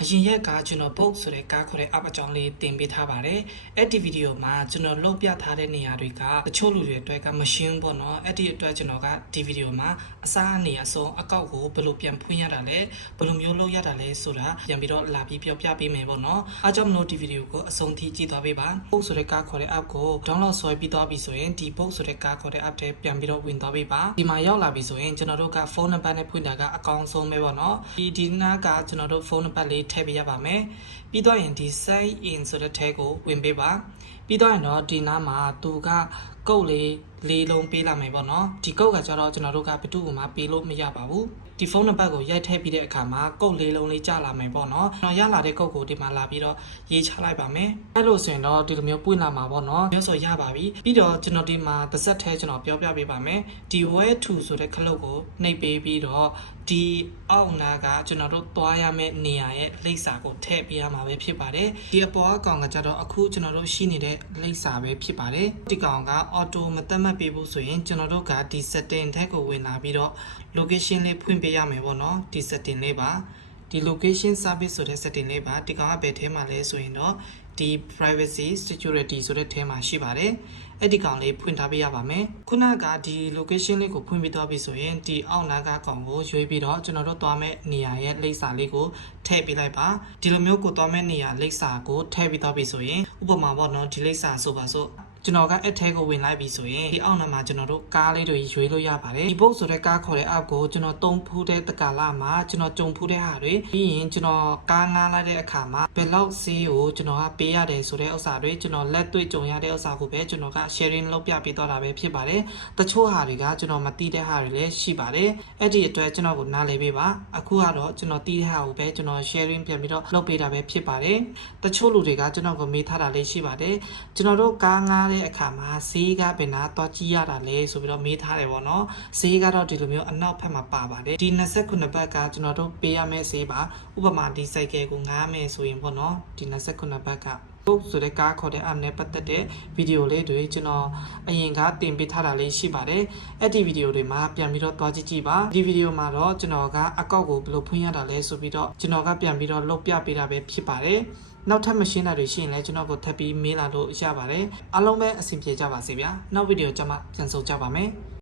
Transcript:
အရင်ရက်ကကျွန်တော် book ဆိုတဲ့ကားခေါ်တဲ့ app အကြောင်းလေးတင်ပေးထားပါတယ်အဲ့ဒီဗီဒီယိုမှာကျွန်တော်လုပ်ပြထားတဲ့နေရာတွေကတချို့လူတွေအတွက်ကမရှင်းပေါ့နော်အဲ့ဒီအတွက်ကျွန်တော်ကဒီဗီဒီယိုမှာအစားအနေအဆုံးအကောက်ကိုဘယ်လိုပြန်ဖွင့်ရတာလဲဘယ်လိုမျိုးလုပ်ရတာလဲဆိုတာပြန်ပြီးတော့လာပြီးပြောပြပေးမယ်ပေါ့နော်အားကြောင့်မလို့ဒီဗီဒီယိုကိုအဆုံးထိကြည့်သွားပေးပါ book ဆိုတဲ့ကားခေါ်တဲ့ app ကို download ဆွဲပြီးသွားပြီဆိုရင်ဒီ book ဆိုတဲ့ကားခေါ်တဲ့ app ထဲပြန်ပြီးတော့ဝင်သွားပေးပါဒီမှာရောက်လာပြီဆိုရင်ကျွန်တော်တို့ကဖုန်းနံပါတ်နဲ့ဖွင့်တာကအကောင်းဆုံးပဲပေါ့နော်ဒီနားကကျွန်တော်တို့ဖုန်းနံပါတ်လေးထည့်ပေးရပါမယ်ပြီးတော့ရင်ဒီ sign in ဆိုတဲ့ထဲကိုဝင်ပေးပါပြီးတော့ရင်တော့ဒီနားမှာသူကကုတ်လေးလုံးပေးလာမယ်ပေါ့နော်ဒီကုတ်ကကျတော့ကျွန်တော်တို့ကဘယ်သူ့မှပေးလို့မရပါဘူးဒီဖုန်းနံပါတ်ကိုရိုက်ထည့်ပြီးတဲ့အခါမှာကုတ်လေးလုံးလေးကျလာမယ်ပေါ့နော်ကျွန်တော်ရလာတဲ့ကုတ်ကိုဒီမှာလာပြီးတော့ရေးချလိုက်ပါမယ်အဲ့လိုဆိုရင်တော့ဒီလိုမျိုးပွင့်လာမှာပေါ့နော်မျိုးဆိုရပါပြီပြီးတော့ကျွန်တော်ဒီမှာတစ်ဆက်ထဲကျွန်တော်ပြောပြပေးပါမယ်ဒီ where to ဆိုတဲ့ခလုတ်ကိုနှိပ်ပေးပြီးတော့ဒီအောက်နာကကျွန်တော်တို့သွားရမယ့်နေရာရဲ့လိပ်စာကိုထည့်ပေးရမှာပဲဖြစ်ပါတယ်ဒီအပေါ်အကောင်ကကြတော့အခုကျွန်တော်တို့ရှိနေတဲ့လိပ်စာပဲဖြစ်ပါတယ်ဒီကောင်က auto မသတ်မှတ်ပေးဖို့ဆိုရင်ကျွန်တော်တို့ကဒီ setting ထက်ကိုဝင်လာပြီးတော့ location လေးဖွင့်ပေးရမယ်ပေါ့နော်ဒီ setting လေးပါဒီ location service ဆိုတဲ့ setting လေးပါဒီကောင်ကဘယ်ထဲမှာလဲဆိုရင်တော့ဒီ privacy security ဆိုတဲ့ထဲမှာရှိပါတယ်အဲ့ဒီကောင်လေးဖွင့်ထားပေးရပါမယ်ခုနကဒီ location လေးကိုဖွင့်ပြီးတော့ပြီဆိုရင်ဒီအောက်နာကကောင်ကိုရွေးပြီးတော့ကျွန်တော်တို့သွားမဲ့နေရာရဲ့လိပ်စာလေးကိုထည့်ပေးလိုက်ပါဒီလိုမျိုးကိုသွားမဲ့နေရာလိပ်စာကိုထည့်ပြီးတော့ပြီဆိုရင်ဥပမာပေါ့နော်ဒီလိပ်စာဆိုပါစို့ကျွန်တော်ကအထက်ကိုဝင်လိုက်ပြီဆိုရင်ဒီအောက်နာမှာကျွန်တော်တို့ကားလေးတွေရွေးလို့ရပါတယ်ဒီ book ဆိုတဲ့ကားခေါ်တဲ့ app ကိုကျွန်တော်သုံးဖူးတဲ့တက္ကလာမှာကျွန်တော်ကြုံဖူးတဲ့ဟာတွေပြီးရင်ကျွန်တော်ကားငားလိုက်တဲ့အခါမှာဘယ်လောက်ဆေးကိုကျွန်တော်ကပေးရတယ်ဆိုတဲ့ဥစ္စာတွေကျွန်တော်လက်တွေ့ကြုံရတဲ့ဥစ္စာကိုပဲကျွန်တော်က sharing လုပ်ပြပေးသွားတာပဲဖြစ်ပါတယ်တချို့ဟာတွေကကျွန်တော်မသိတဲ့ဟာတွေလည်းရှိပါတယ်အဲ့ဒီအတွက်ကျွန်တော်ကိုနားလည်ပေးပါအခုကတော့ကျွန်တော်သိတဲ့ဟာကိုပဲကျွန်တော် sharing ပြန်ပြီးတော့လုပ်ပေးတာပဲဖြစ်ပါတယ်တချို့လူတွေကကျွန်တော်ကိုမေးထားတာလေးရှိပါတယ်ကျွန်တော်တို့ကားငားအခါမှာဈေးကဘယ်နာတော့ကြည့်ရတာလဲဆိုပြီးတော့မေးထားတယ်ပေါ့နော်ဈေးကတော့ဒီလိုမျိုးအနောက်ဘက်မှာပါပါတယ်ဒီ29ဘက်ကကျွန်တော်တို့ပေးရမယ့်ဈေးပါဥပမာဒီစိုက်ကယ်ကိုငားမယ်ဆိုရင်ပေါ့နော်ဒီ29ဘက်ကbook ဆိုတဲ့ကားခေါ်တဲ့ app နဲ့ပတ်သက်တဲ့ဗီဒီယိုလေးတွေကျွန်တော်အရင်ကတင်ပေးထားတာလေးရှိပါတယ်အဲ့ဒီဗီဒီယိုတွေမှာပြန်ပြီးတော့တွားကြည့်ပါဒီဗီဒီယိုမှာတော့ကျွန်တော်ကအကောက်ကိုဘယ်လိုဖွင့်ရတာလဲဆိုပြီးတော့ကျွန်တော်ကပြန်ပြီးတော့လုပ်ပြပေးတာပဲဖြစ်ပါတယ်နောက်ထပ်မရှင်းတာတွေရှိရင်လည်းကျွန်တော်ကိုထပ်ပြီးမေးလာလို့ရပါတယ်အားလုံးပဲအဆင်ပြေကြပါစေဗျာနောက်ဗီဒီယိုကျမှပြန်ဆုံကြပါမယ်